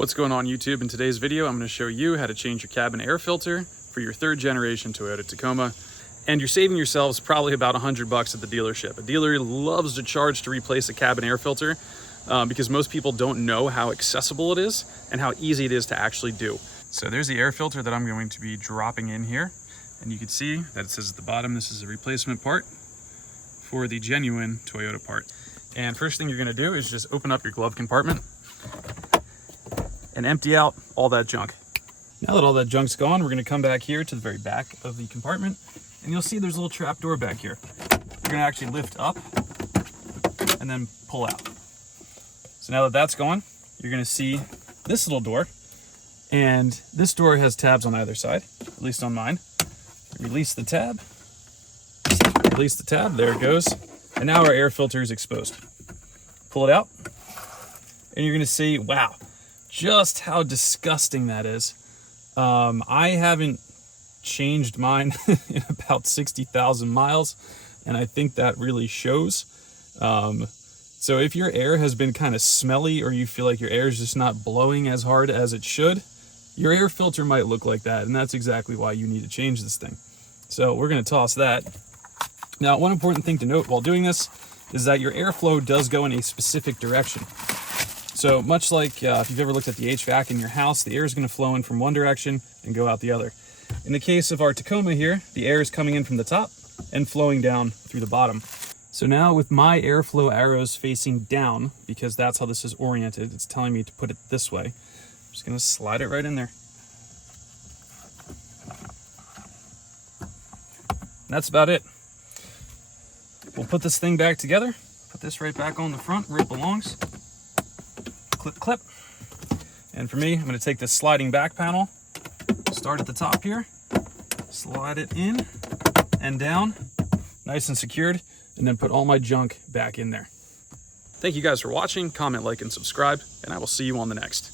What's going on YouTube? In today's video, I'm going to show you how to change your cabin air filter for your third generation Toyota Tacoma. And you're saving yourselves probably about $100 at the dealership. A dealer loves to charge to replace a cabin air filter because most people don't know how accessible it is and how easy it is to actually do. So there's the air filter that I'm going to be dropping in here. And you can see that it says at the bottom, this is a replacement part for the genuine Toyota part. And first thing you're going to do is just open up your glove compartment and empty out all that junk. Now that all that junk's gone, we're going to come back here to the very back of the compartment, and you'll see there's a little trap door back here. You're going to actually lift up and then pull out. So now that that's gone, you're going to see this little door, and this door has tabs on either side, at least on mine. Release the tab, there it goes, and now our air filter is exposed. Pull it out, and you're going to see, wow, just how disgusting that is. I haven't changed mine in about 60,000 miles, and I think that really shows. So if your air has been kind of smelly, or you feel like your air is just not blowing as hard as it should, your air filter might look like that, and that's exactly why you need to change this thing. So we're going to toss that. Now, one important thing to note while doing this is that your airflow does go in a specific direction. So much like if you've ever looked at the HVAC in your house, the air is going to flow in from one direction and go out the other. In the case of our Tacoma here, the air is coming in from the top and flowing down through the bottom. So now with my airflow arrows facing down, because that's how this is oriented, it's telling me to put it this way. I'm just going to slide it right in there. And that's about it. We'll put this thing back together, put this right back on the front where it belongs. Clip, clip. And for me, I'm going to take this sliding back panel, start at the top here, slide it in and down, nice and secured, and then put all my junk back in there. Thank you guys for watching. Comment, like, and subscribe, and I will see you on the next.